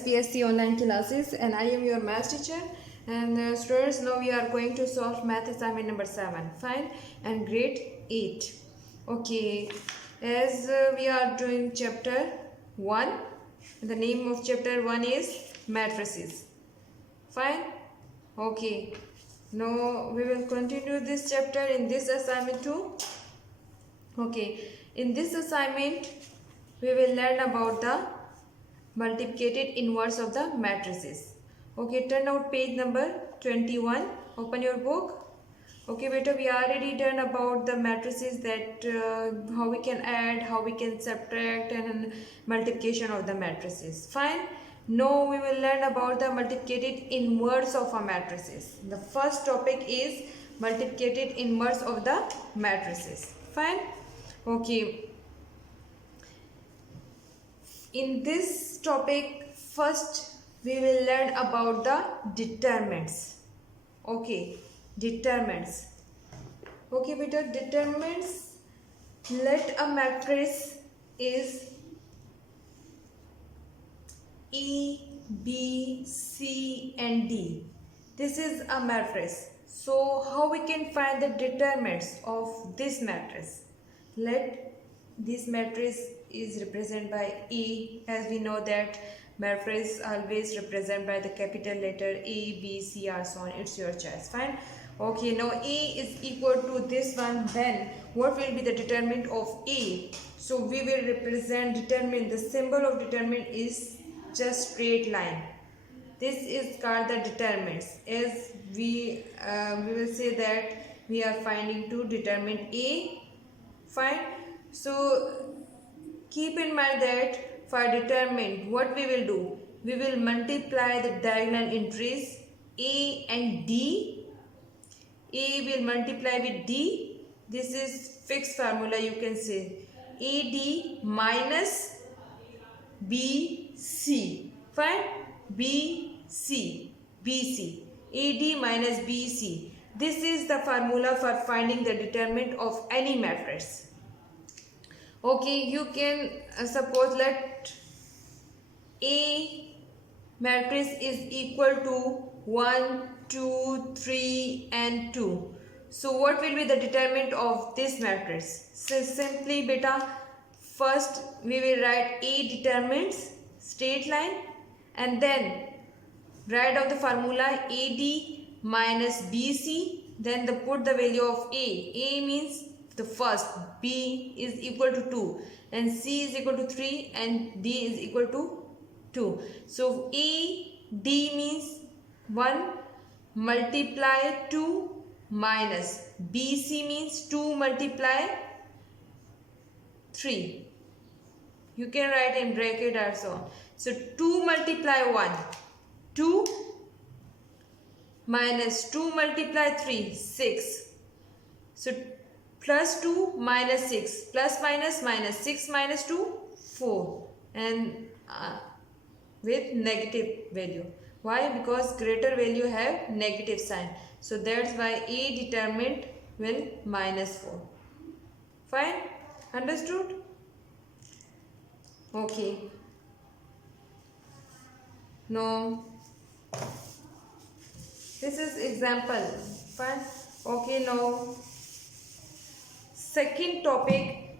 SPSC online classes, and I am your math teacher. And students, now we are going to solve math assignment number 7, fine, and grade 8. Okay, as we are doing chapter 1, the name of chapter 1 is matrices, fine. Okay, now we will continue this chapter in this assignment too. Okay, in this assignment we will learn about the multiplicative inverse of the matrices. Okay, turn out page number 21. Open your book. Okay, beta, we already done about the matrices, that how we can add, how we can subtract, and multiplication of the matrices. Fine. Now we will learn about the multiplicative inverse of a matrices. The first topic is multiplicative inverse of the matrices. Fine. Okay. In this topic, first we will learn about the determinants. Okay, determinants. Okay, beta, determinants. Let a matrix is E, B, C and D. This is a matrix. So how we can find the determinants of this matrix? Let this matrix is represented by A, as we know that matrix always represented by the capital letter A, B, C or so on. It's your choice. Fine. Okay, now A is equal to this one. Then what will be the determinant of A? So we will represent determinant. The symbol of determinant is just straight line. This is called the determinants. As we will say that we are finding to determine A. Fine. So keep in mind that for determinant, what we will do? We will multiply the diagonal entries A and D. A will multiply with D. This is fixed formula, you can say. AD minus BC. Fine? BC. BC. AD minus BC. This is the formula for finding the determinant of any matrix. Okay, you can suppose let A matrix is equal to 1, 2, 3 and 2. So what will be the determinant of this matrix? So simply beta, first we will write A determinants, straight line, and then write out the formula AD minus BC, then put the value of A. A means the first, B is equal to 2 and C is equal to 3 and D is equal to 2. So AD means 1 multiply 2 minus BC means 2 multiply 3. You can write in bracket also. So 2 multiply 1, 2 minus 2 multiply 3, 6. So plus 2 minus 6, plus minus minus 6 minus 2, 4, and with negative value. Why? Because greater value have negative sign. So that's why A determinant will minus 4. Fine? Understood? Okay. Now this is example. Fine? Okay, now second topic,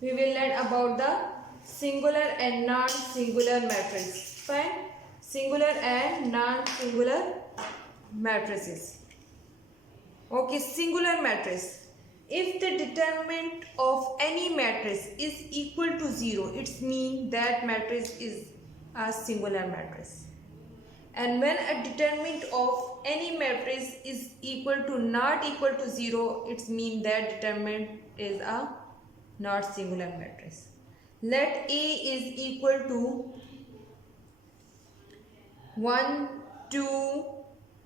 we will learn about the singular and non-singular matrices. Fine? Singular and non-singular matrices. Okay, singular matrix. If the determinant of any matrix is equal to 0, it means that matrix is a singular matrix. And when a determinant of any matrix is equal to not equal to 0, it means that determinant is a not singular matrix. Let A is equal to 1, 2,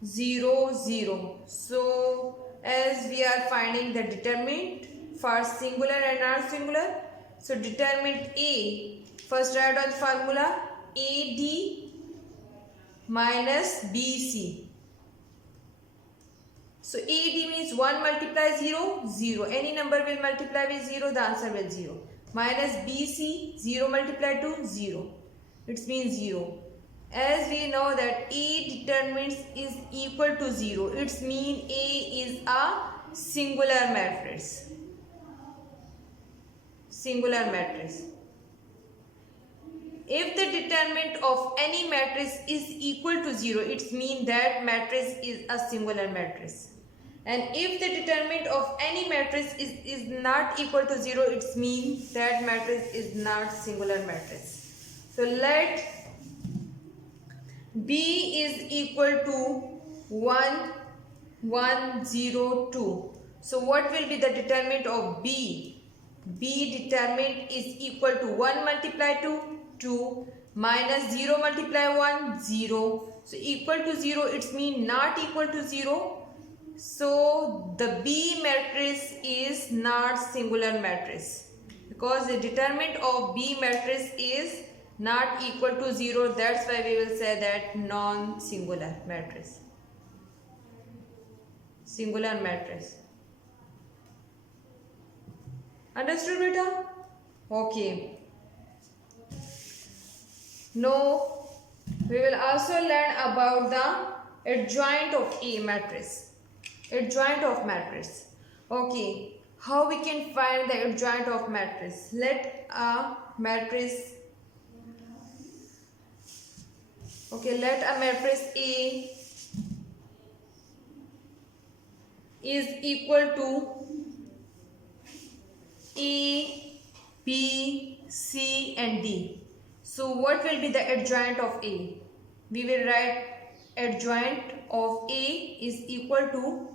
0, 0. So as we are finding the determinant for singular and non singular, so determinant A, first write on formula AD minus BC. So AD means 1 multiply 0, 0. Any number will multiply with 0, the answer will 0. Minus BC, 0 multiply 2, 0. It means 0. As we know that A determinants is equal to 0, it means A is a singular matrix. Singular matrix. If the determinant of any matrix is equal to 0, it means that matrix is a singular matrix. And if the determinant of any matrix is not equal to 0, it means that matrix is not singular matrix. So let B is equal to 1, 1, 0, 2. So what will be the determinant of B? B determinant is equal to 1 multiplied to 2 minus 0 multiply 1, 0. So equal to 0, it means not equal to 0. So the B matrix is not singular matrix because the determinant of B matrix is not equal to 0. That's why we will say that non-singular matrix. Singular matrix. Understood, beta? Okay. Now we will also learn about the adjoint of A matrix. Adjoint of matrix. Okay. How we can find the adjoint of matrix? Let a matrix. Okay, let a matrix A is equal to A, B, C and D. So what will be the adjoint of A? We will write adjoint of A is equal to,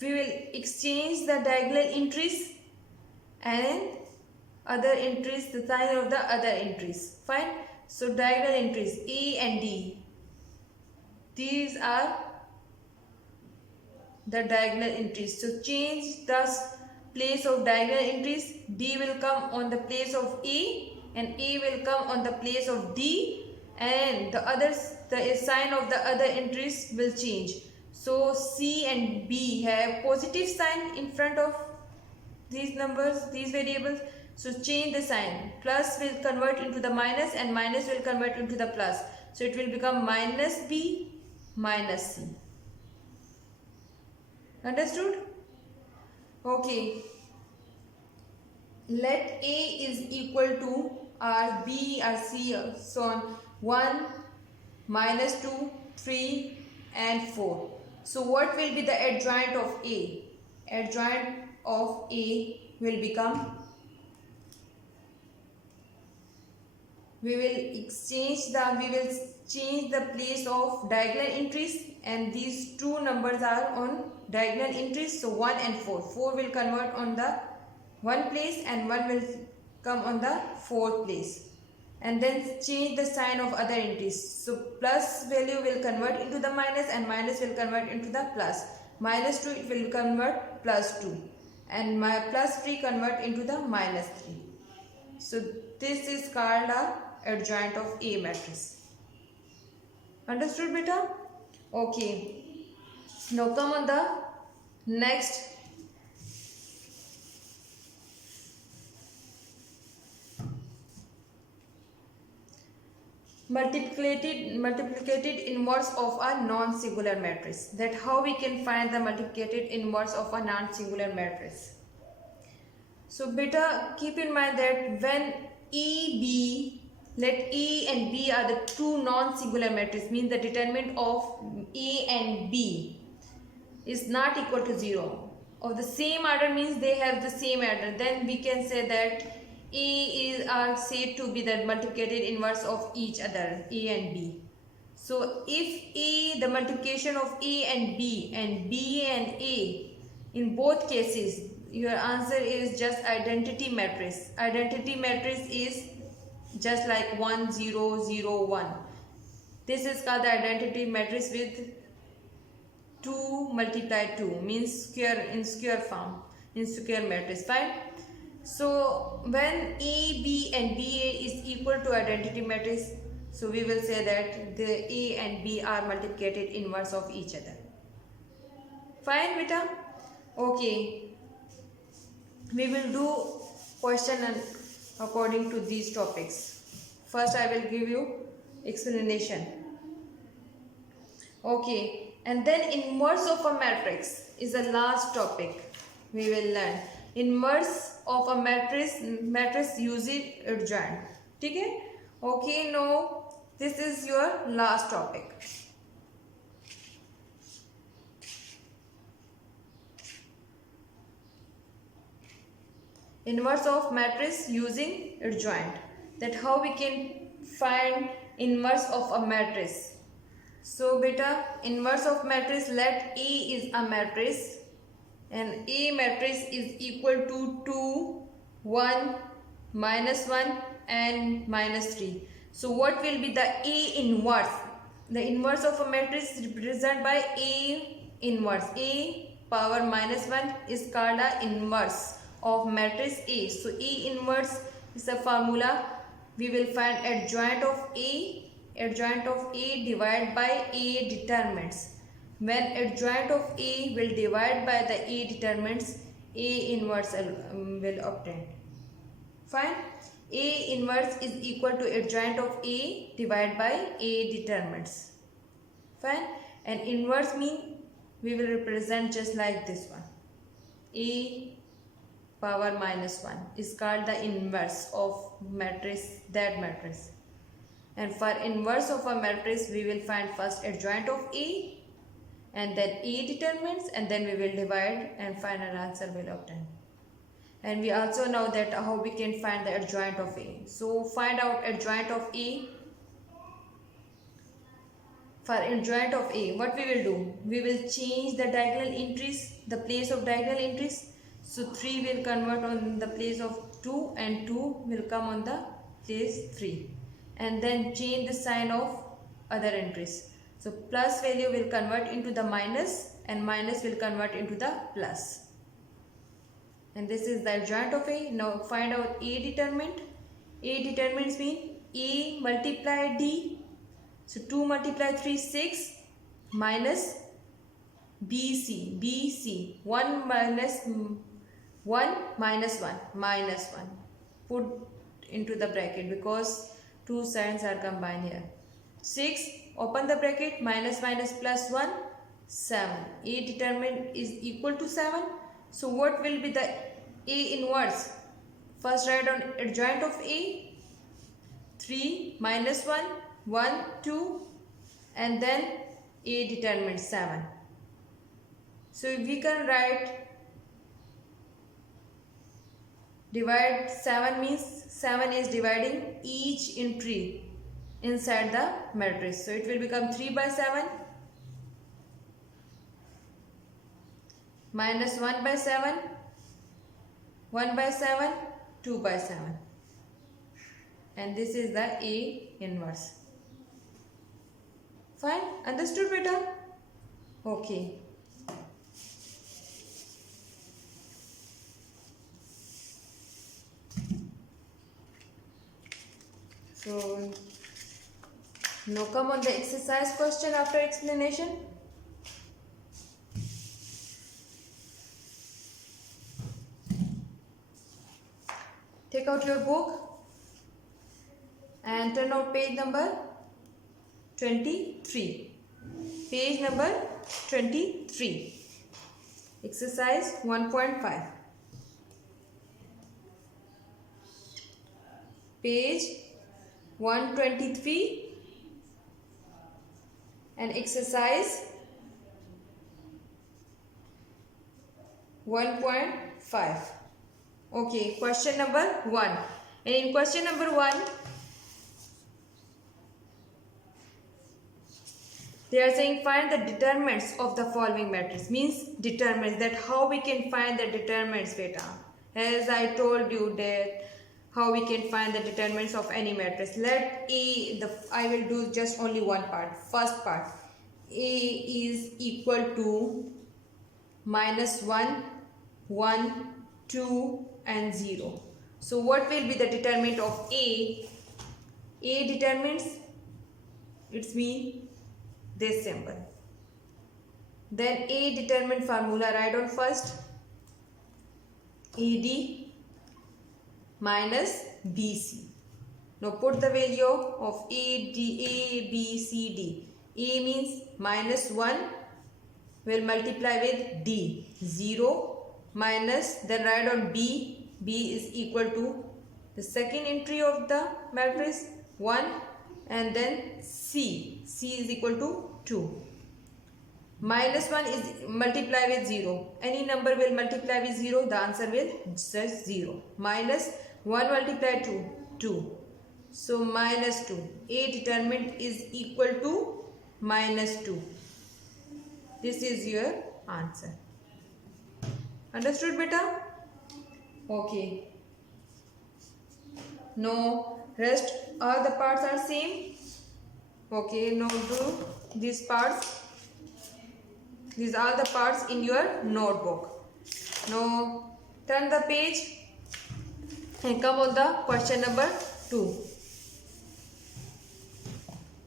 we will exchange the diagonal entries and other entries, the sign of the other entries. Fine. So diagonal entries A and D. These are the diagonal entries. So change the place of diagonal entries. D will come on the place of A and A will come on the place of D, and the others, the sign of the other entries will change. So C and B have positive sign in front of these numbers, these variables. So change the sign. Plus will convert into the minus and minus will convert into the plus. So it will become minus B minus C. Understood? Okay. Let A is equal to R, B, or C, so on 1, minus 2, 3 and 4. So what will be the adjoint of A? Adjoint of A will become, we will change the place of diagonal entries, and these two numbers are on diagonal entries. So 1 and 4. 4 will convert on the one place and 1 will come on the fourth place. And then change the sign of other entries. So plus value will convert into the minus and minus will convert into the plus. Minus 2 it will convert plus 2 and my plus 3 convert into the minus 3. So this is called a adjoint of A matrix. Understood, beta? Okay. Now come on the next. Multiplicated inverse of a non-singular matrix. That how we can find the multiplicated inverse of a non-singular matrix. So beta, keep in mind that when let A and B are the two non-singular matrices, means the determinant of A and B is not equal to 0. Of the same order means they have the same order. Then we can say that A are said to be the multiplicated inverse of each other, A and B. So if the multiplication of A and B and A, in both cases, your answer is just identity matrix. Identity matrix is just like 1, 0, 0, 1. This is called the identity matrix with 2 multiplied 2, means square in square form, in square matrix. Fine. So when A, B and BA is equal to identity matrix, so we will say that the A and B are multiplicated inverse of each other. Fine, beta? Okay. We will do question according to these topics. First I will give you explanation. Okay, and then inverse of a matrix is the last topic we will learn. Inverse of a matrix using adjoint. Okay? Okay, now this is your last topic. Inverse of matrix using adjoint. That how we can find inverse of a matrix. So beta, inverse of matrix, let A is a matrix and A matrix is equal to 2, 1, -1 and -3. So what will be the A inverse? The inverse of a matrix is represented by A inverse. A power -1 is called the inverse of matrix A. So A inverse is the formula. We will find adjoint of A. Adjoint of A divided by A determinants. When adjoint of A will divide by the A determinants, A inverse will obtain. Fine. A inverse is equal to adjoint of A divided by A determinants. Fine. And inverse mean we will represent just like this one. A power -1 is called the inverse of matrix, that matrix. And for inverse of a matrix, we will find first adjoint of A and then A determinants, and then we will divide and final answer will obtain. And we also know that how we can find the adjoint of A. So find out adjoint of A. For adjoint of A, what we will do? We will change the diagonal entries, the place of diagonal entries. So 3 will convert on the place of 2 and 2 will come on the place 3. And then change the sign of other entries. So plus value will convert into the minus and minus will convert into the plus. And this is the adjoint of A. Now find out A determinant. A determinants mean A multiply D. So 2 multiply 3 6 minus BC. BC 1 minus 1 minus 1 minus 1. Put into the bracket because two signs are combined here. 6, open the bracket, minus minus plus 1, 7. A determinant is equal to 7. So what will be the A inverse? First write down adjoint of A. 3 minus 1, 1, 2 and then A determinant 7. So we can write divide 7 means 7 is dividing each entry inside the matrix. So it will become 3 by 7 minus 1 by 7, 1 by 7, 2 by 7. And this is the A inverse. Fine? Understood beta? Okay. So now come on the exercise question after explanation. Take out your book and turn out page number 23. Page number 23. Exercise 1.5. Page 123 and exercise 1.5. Okay, question number 1. And in question number 1, they are saying find the determinants of the following matrix. Means determinants, that how we can find the determinants beta. As I told you that how we can find the determinants of any matrix. Let A, I will do just only one part. First part, A is equal to minus 1, 1, 2 and 0. So what will be the determinant of A? A determines, it's mean this symbol. Then A determinant formula, write down first AD minus BC. Now put the value of A, B, C, D. A means -1 will multiply with D. 0 minus, then write on B. B is equal to the second entry of the matrix 1 and then C. C is equal to 2. -1 is multiply with 0. Any number will multiply with 0. The answer will just 0. Minus 1 multiply 2. 2. So minus 2. A determinant is equal to -2. This is your answer. Understood, beta? Okay. No, rest all the parts are same. Okay, now do these parts. These are the parts in your notebook. Now turn the page and come on the question number 2.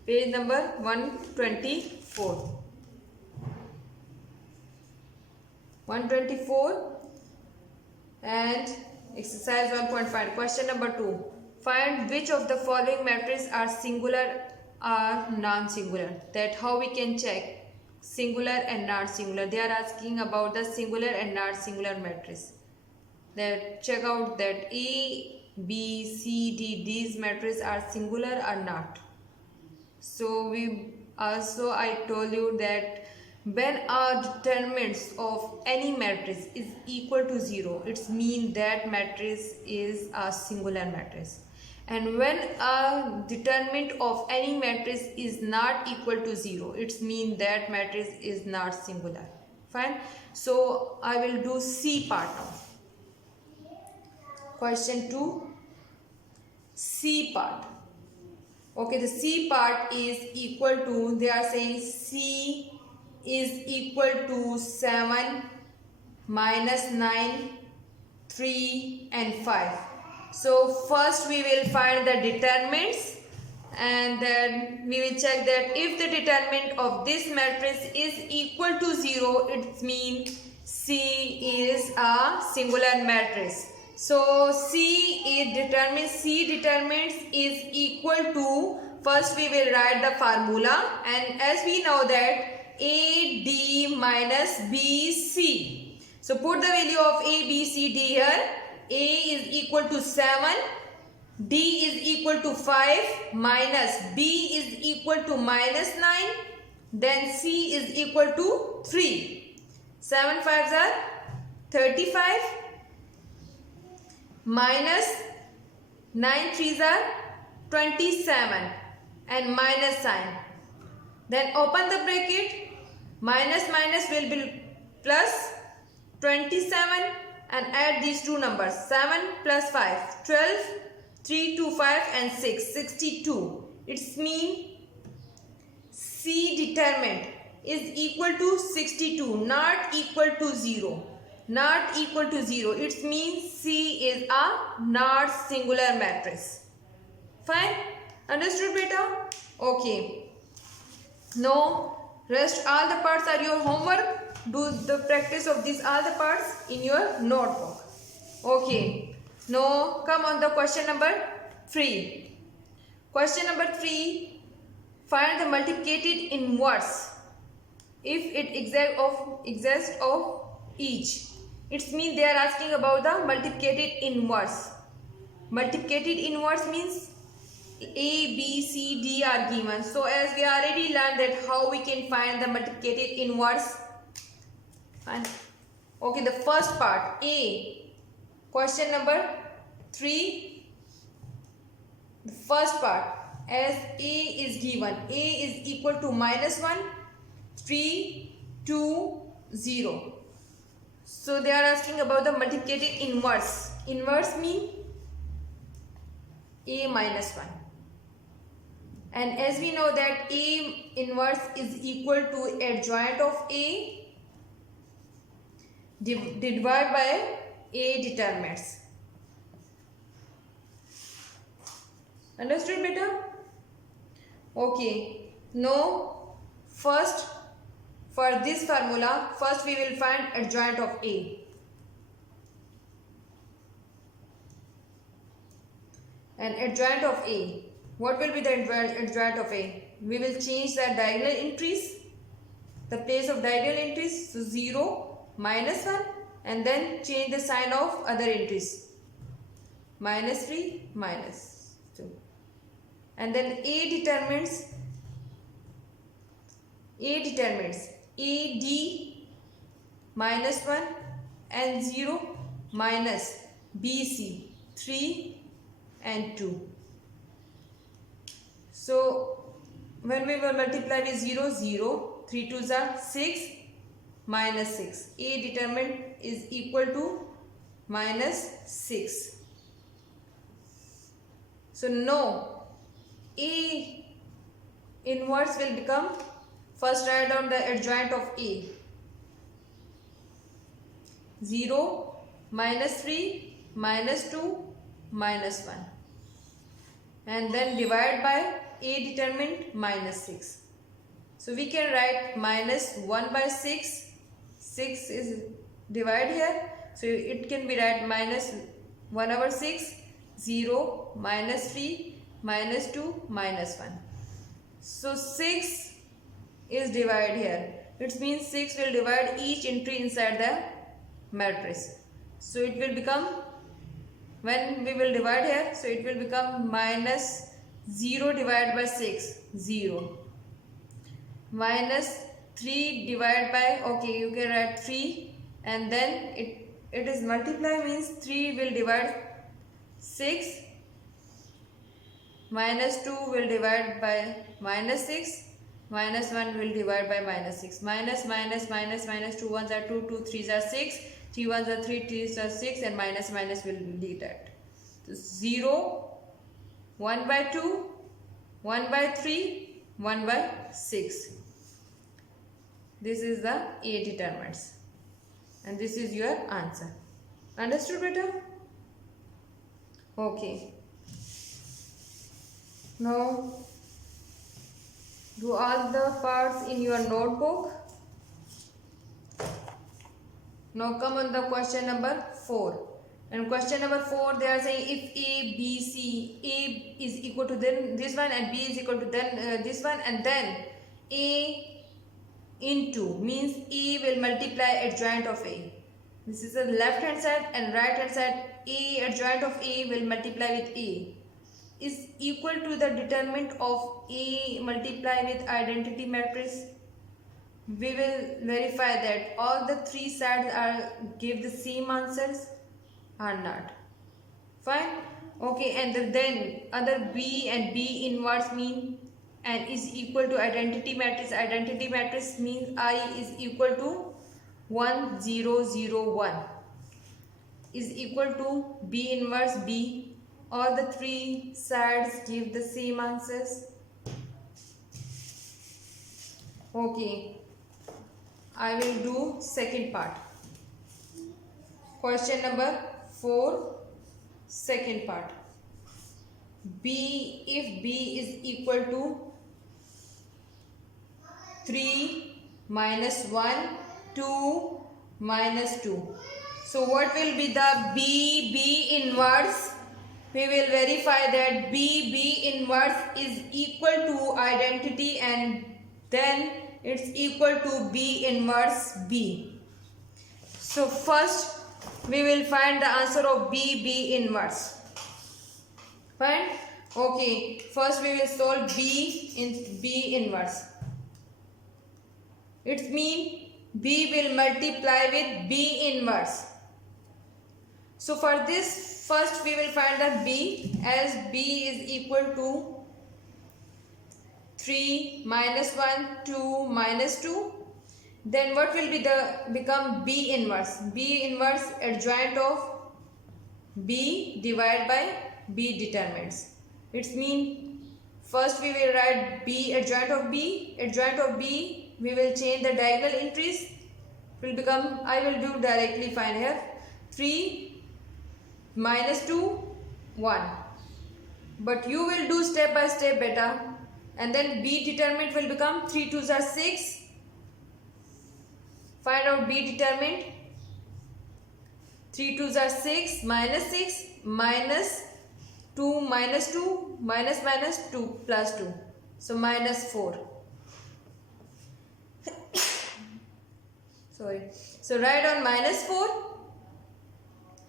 Page number 124. 124 and exercise 1.5. Question number 2. Find which of the following matrices are singular or non-singular. That how we can check singular and non-singular. They are asking about the singular and non-singular matrix. That check out that A, B, C, D, these matrices are singular or not. So I told you that when our determinants of any matrix is equal to 0, it means that matrix is a singular matrix. And when a determinant of any matrix is not equal to 0, it means that matrix is not singular. Fine. So I will do C part now. Question 2. C part. Okay, the C part is equal to, they are saying C is equal to 7, -9, 3 and 5. So first we will find the determinants and then we will check that if the determinant of this matrix is equal to 0, it means C is a singular matrix. So C determinants is equal to, first we will write the formula, and as we know that AD minus BC. So put the value of A, B, C, D here. A is equal to 7, D is equal to 5, minus B is equal to -9, then C is equal to 3. 7 5s are 35, minus 9 3s are 27 and minus sign. Then open the bracket, minus will be plus 27 and add these two numbers, 7 plus 5, 12, 3, 2, 5 and 6, 62. It means C determinant is equal to 62, not equal to 0. Not equal to 0. It means C is a not singular matrix. Fine? Understood, beta? Okay. Now, rest all the parts are your homework. Do the practice of these all the parts in your notebook. Okay. Now, come on the question number 3. Question number 3. Find the multiplicative inverse if it exists of each. It means they are asking about the multiplicative inverse. Multiplicative inverse means A, B, C, D are given. So as we already learned that how we can find the multiplicative inverse. Fine. Okay, the first part A. Question number 3. The first part, as A is given, A is equal to -1, 3, 2, 0. So they are asking about the multiplicative inverse. Inverse means A minus 1. And as we know that A inverse is equal to adjoint of A divided by A determinants. Understood, beta? Okay. Now, first for this formula, first we will find adjoint of A. and adjoint of A. What will be the adjoint of A? We will change the diagonal entries, the place of diagonal entries. So 0, -1, and then change the sign of other entries. -3, -2. And then A determines AD -1 and 0 minus BC 3 and 2. So when we will multiply with 0, 0, 3 2s are 6, -6. A determinant is equal to -6. So no, A inverse will become, first write down the adjoint of A. 0, -3, -2, -1. And then divide by A determinant -6. So we can write -1/6. 6 is divided here. So it can be write -1/6, 0, -3, -2, -1. So 6 is divided here. It means 6 will divide each entry inside the matrix. So it will become, when we will divide here, so it will become -0 divided by 6, 0. -3 divided by, okay, you can write 3, and then it is multiply, means 3 will divide 6, -2 will divide by -6, -1 will divide by -6. Minus, minus, minus, minus, 2 ones are 2, 2 threes are 6, 3 ones are 3, 3s are 6, and minus, minus will lead that. So 0, 1/2, 1/3, 1/6. This is the A determinants, and this is your answer. Understood, beta? Okay. Now do all the parts in your notebook. Now come on the question number 4. And question number 4, they are saying if A, B, C, A is equal to then this one and B is equal to then this one, and then A into, means A will multiply adjoint of A. This is the left hand side, and right hand side, A adjoint of A will multiply with A is equal to the determinant of A multiply with identity matrix. We will verify that all the three sides are give the same answers or not. Fine. Okay, and then other B and B inverse mean and is equal to identity matrix. Identity matrix means I is equal to 1 0 0 1 is equal to B inverse B. All the three sides give the same answers. Okay, I will do second part. Question number 4, second part. B, if B is equal to 3 minus 1, 2 minus 2. So what will be the B inverse? We will verify that B inverse is equal to identity, and then it's equal to B inverse B. So first we will find the answer of B inverse. Fine. Okay, first we will solve B inverse. It means B will multiply with B inverse. So for this, first we will find the B, as B is equal to 3 minus 1, 2 minus 2. Then what will be become B inverse? B inverse adjoint of B divided by B determinants. It means first we will write B adjoint of B. Adjoint of B, we will change the diagonal entries. It will become, I will do directly fine here. 3 minus 2, 1. But you will do step by step beta. And then B determinant will become 3 2s are 6. Find out B determinant. 3 2s are 6 minus 2 minus 2 minus minus 2 plus 2. So minus 4. Sorry. So write on minus 4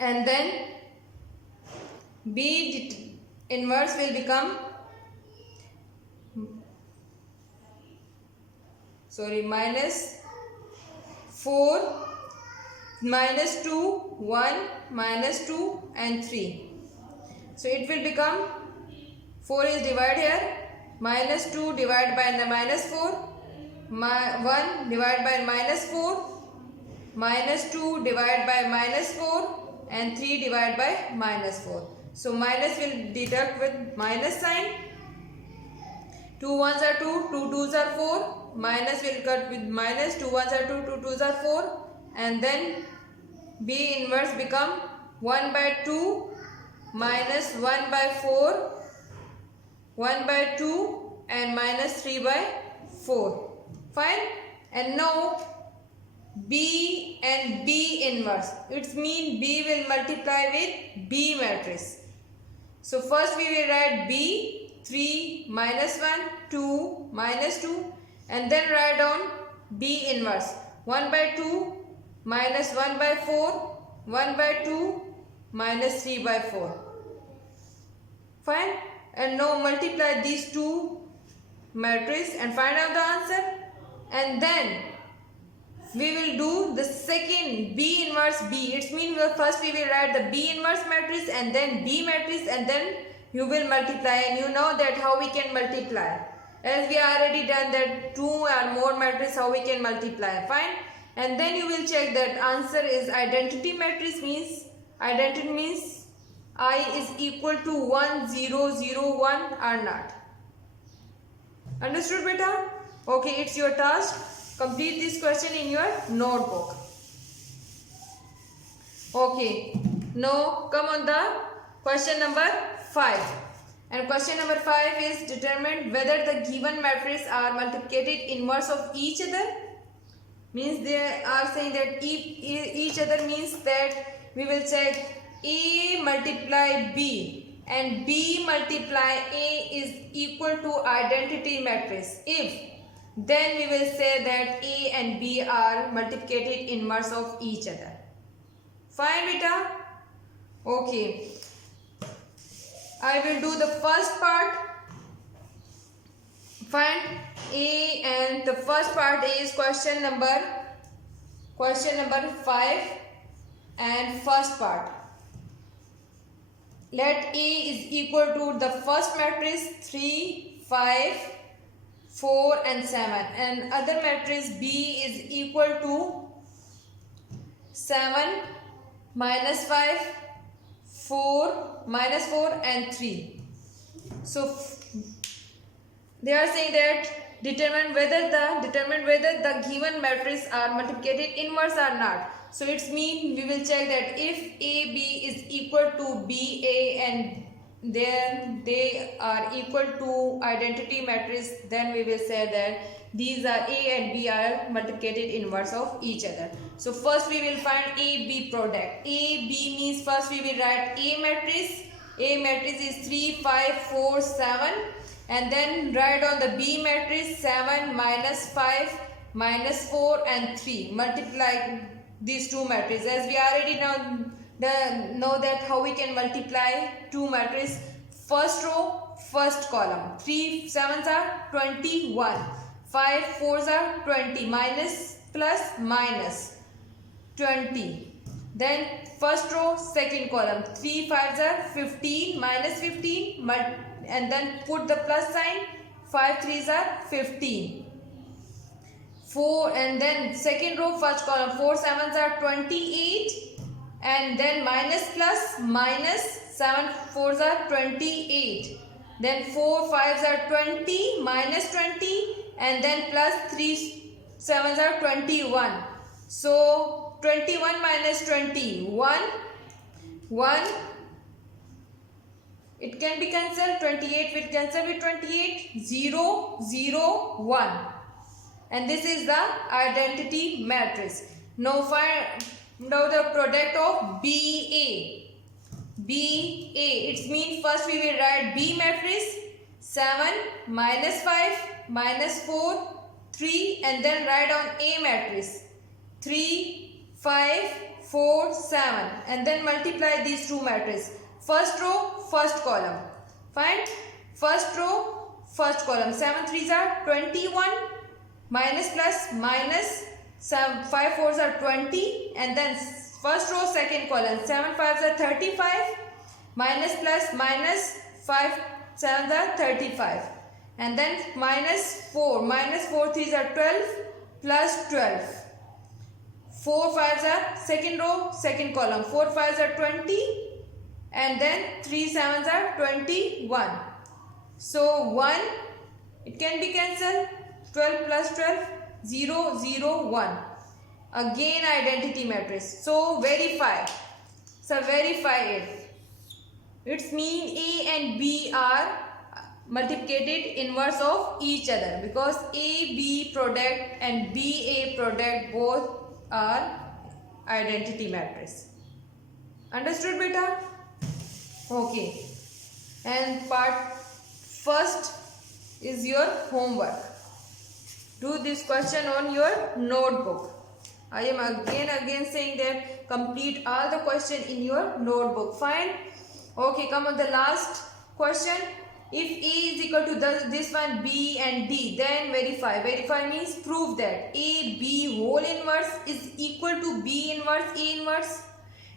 and then B inverse will become minus 4 minus 2 1 minus 2 and 3. So it will become 4 is divided here, minus 2 divided by the minus 4, 1 divided by minus 4, minus 2 divided by minus 4 and 3 divided by minus 4. So minus will deduct with minus sign. 2 1s are 2, 2 2s are 4, minus will cut with minus, 2 1s are 2, 2 2s are 4, and then B inverse become 1 by 2 minus 1 by 4, 1 by 2 and minus 3 by 4. Fine. And now B and B inverse. It means B will multiply with B matrix. So first we will write B, 3 minus 1, 2 minus 2, and then write down B inverse. 1 by 2 minus 1 by 4, 1 by 2 minus 3 by 4. Fine. And now multiply these two matrices and find out the answer. And then we will do the second B inverse B. It means first we will write the B inverse matrix and then B matrix, and then you will multiply. And you know that how we can multiply. As we already done that 2 or more matrices, how we can multiply. Fine. And then you will check that answer is identity matrix, means identity means I is equal to 1 0 0 1 or not. Understood, beta? Okay, it's your task. Complete this question in your notebook. Okay, now come on the question number 5. And question number 5 is determine whether the given matrices are multiplicative inverse of each other. Means they are saying that each other means that we will check A multiply B and B multiply A is equal to identity matrix. If, then we will say that A and B are multiplicative inverse of each other. Fine, beta? Okay. I will do the first part. Find A, and the first part is question number 5 and first part. Let A is equal to the first matrix 3, 5, 4 and 7, and other matrix B is equal to 7, minus 5, 4, minus 4 and 3. So they are saying that determine whether the given matrices are multiplicative inverse or not. So it's mean we will check that if AB is equal to BA and then they are equal to identity matrix, then we will say that these are A and B are multiplicative inverse of each other. So first we will find AB product. AB means first we will write A matrix. A matrix is 3, 5, 4, 7. And then write on the B matrix 7, minus 5, minus 4 and 3. Multiply these two matrices. As we already know that how we can multiply two matrices. First row, first column. 3 7s are 21. 5 4s are 20. Minus plus minus 20. Then first row, second column. 3 5s are 15. Minus 15. And then put the plus sign. 5 3s are 15. 4 and then second row, first column. 4 7s are 28. And then minus plus minus 7 4s are 28. Then 4 5s are 20, minus 20, and then plus 3 7s are 21. So 21 minus 20, 1. It can be cancelled. 28 will cancel with 28. 0 0 1. And this is the identity matrix. Now find the product of BA. B, A. It means first we will write B matrix 7, minus 5, minus 4, 3 and then write on A matrix 3, 5, 4, 7 and then multiply these two matrices. First row, first column. Find first row, first column. 7 3s are 21, minus plus minus 5 4s are 20 and then first row, second column. 7 5s are 35, minus plus minus 5 7s are 35 and then minus 4 3s are 12 plus 12. 4 5s are second row, second column. 4 5s are 20 and then 3 7s are 21. So 1, it can be cancelled. 12 plus 12, 0 0 1. Again identity matrix. So verify. So verify it. It means A and B are multiplicated inverse of each other because AB product and BA product both are identity matrix. Understood beta? Okay. And part first is your homework. Do this question on your notebook. I am again saying that complete all the question in your notebook. Fine. Okay, come on the last question. If A is equal to this one B and D, then verify. Verify means prove that A, B whole inverse is equal to B inverse, A inverse.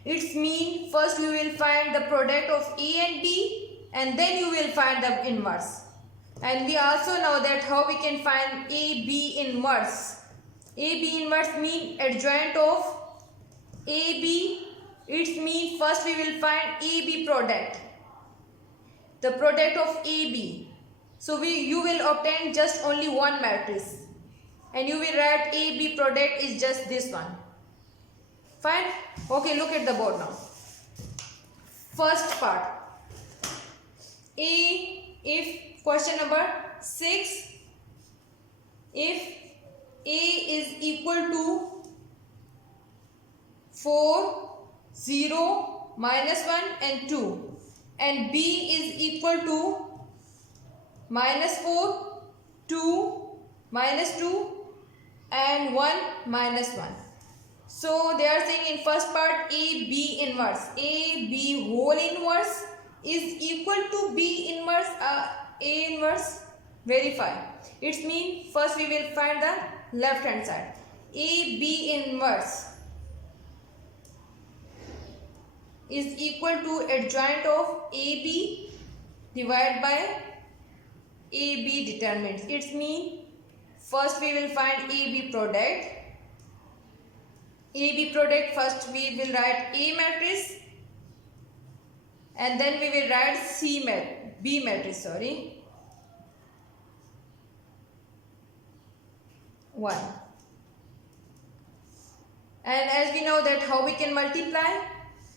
It means first you will find the product of A and B and then you will find the inverse. And we also know that how we can find A, B inverse. A, B inverse means adjoint of A, B. It means first we will find A, B product. The product of A, B. So you will obtain just only one matrix. And you will write A, B product is just this one. Fine? Okay, look at the board now. First part. If question number 6, if A is equal to 4, 0, minus 1 and 2 and B is equal to minus 4, 2, minus 2 and 1, minus 1. So they are saying in first part A, B inverse. A, B whole inverse is equal to B inverse, A inverse. Verify. It means first we will find the left hand side. A, B inverse is equal to adjoint of AB divided by AB determinants. It means first we will find AB product. AB product first we will write A matrix and then we will write B matrix, 1. And as we know that how we can multiply.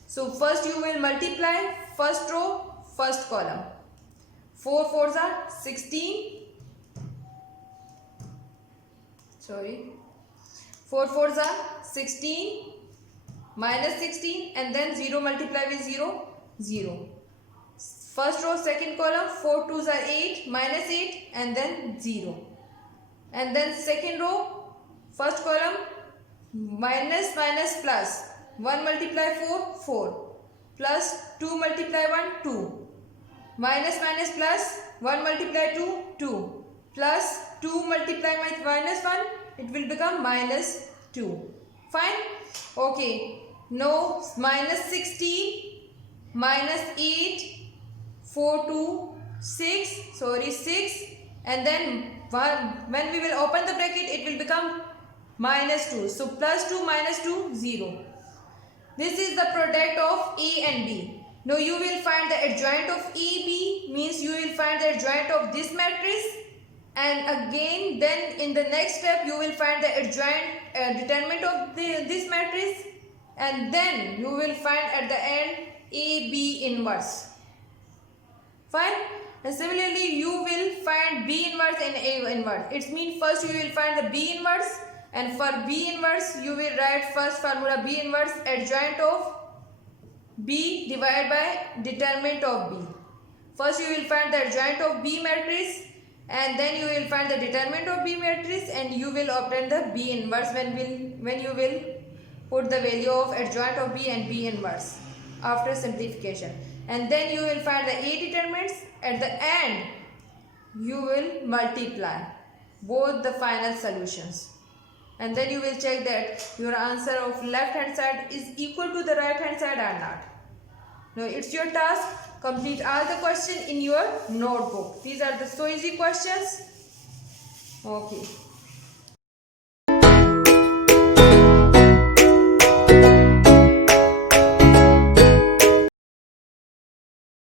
So first you will multiply first row, first column. 4 4s are 16. 4 4s are 16 minus 16 and then 0 multiply with 0, 0. First row, second column, 4 2s are 8 minus 8 and then 0. And then second row, first column, minus minus plus. 1 multiply 4, 4. Plus 2 multiply 1, 2. Minus minus plus, 1 multiply 2, 2. Plus 2 multiply minus 1, it will become minus 2. Fine? Okay. Now minus 16, minus 8, 4 2, 6, 6. And then when we will open the bracket, it will become minus 2. So plus 2 minus 2, 0. This is the product of A and B. Now you will find the adjoint of AB, means you will find the adjoint of this matrix, and again then in the next step you will find the adjoint determinant of this matrix, and then you will find at the end AB inverse. Fine? And similarly you will find B inverse and A inverse. It means first you will find the B inverse, and for B inverse you will write first formula B inverse adjoint of B divided by determinant of B. First you will find the adjoint of B matrix and then you will find the determinant of B matrix and you will obtain the B inverse when you will put the value of adjoint of B and B inverse after simplification. And then you will find the A determinants. At the end you will multiply both the final solutions. And then you will check that your answer of left hand side is equal to the right hand side or not. Now it's your task. Complete all the questions in your notebook. These are the so easy questions. Okay.